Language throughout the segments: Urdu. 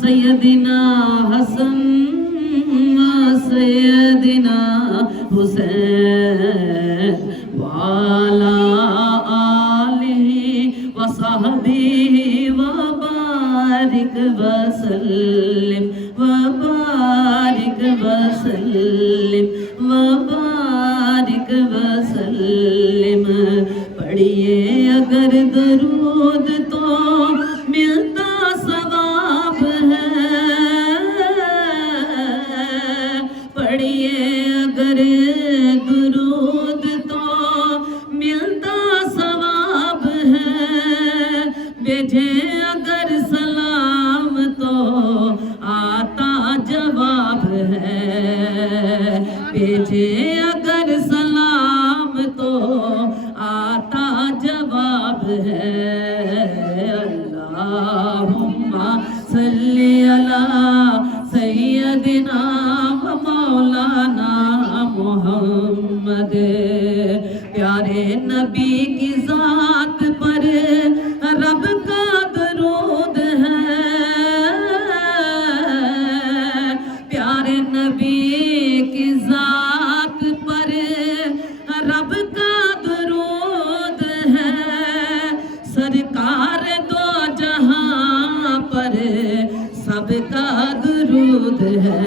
سیدنا حسن سیدنا حسین وعلى آلہ وصحبہ وبارک وسلم وبارک وسلم وبارک وسلم پڑھیے اگر درود تو ملتا ثواب ہے پڑھیے اگر درود تو ملتا ثواب ہے بھیجے اگر سلام تو آتا جواب ہے بھیجے اگر سلام تو آتا جواب ہے اللہم صلی علی سیدنا و مولانا محمد پیارے نبی کی ذات پر رب کا درود ہے پیارے نبی کی ذات پر رب کا درود ہے سرکار دو جہاں پر سب کا درود ہے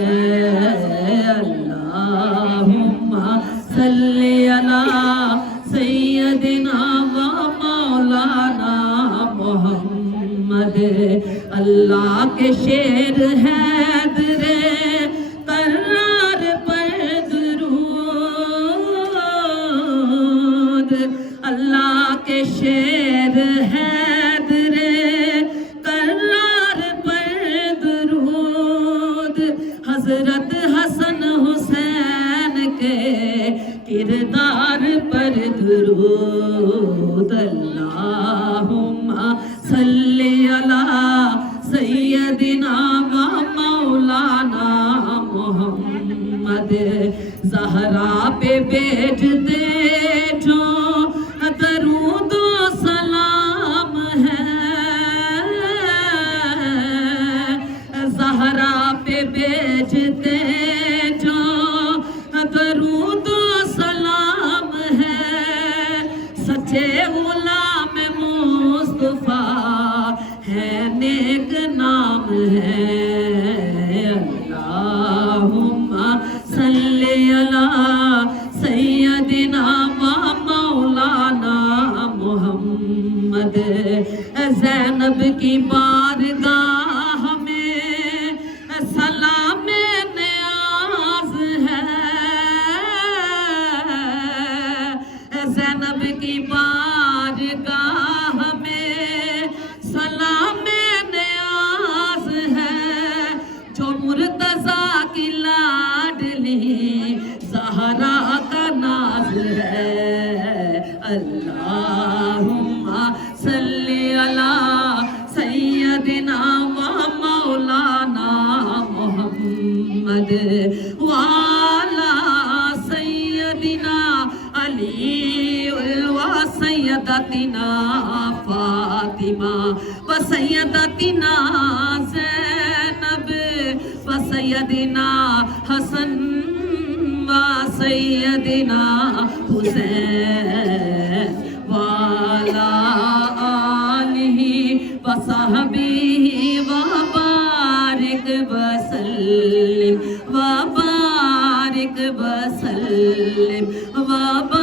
اللہم صلی علی سیدنا و مولانا محمد اللہ کے شیر حیدر قرار پر درود اللہ کے شیر حیدر قرار پر درود حضرت حسن حسین کے کردار پر درود اللہم صلی علی سیدنا و مولانا محمد زہرا پہ بیجتے جو درود و سلام ہے زہرا پہ بیجتے جو درود و سلام ہے سچے غلام مصطفیٰ ہے نیک نام ہے اللہم صلی علی سیدنا و مولانا محمد زینب کی بارگاہ میں سلام نیاز ہے زینب کی بارگاہ میں سلام نیاز ہے جو مرتضیٰ کی لاڈلی زہرا کا ناز ہے اللہم صلی علی سیدنا و مولانا محمد وعلی سیدنا علی و سیدتنا فاطمہ و سیدتنا زینب و سیدنا حسن و سیدنا حسین وعلی آلہ و صحبہ وبارک وسلم وبارک وسلم وبارک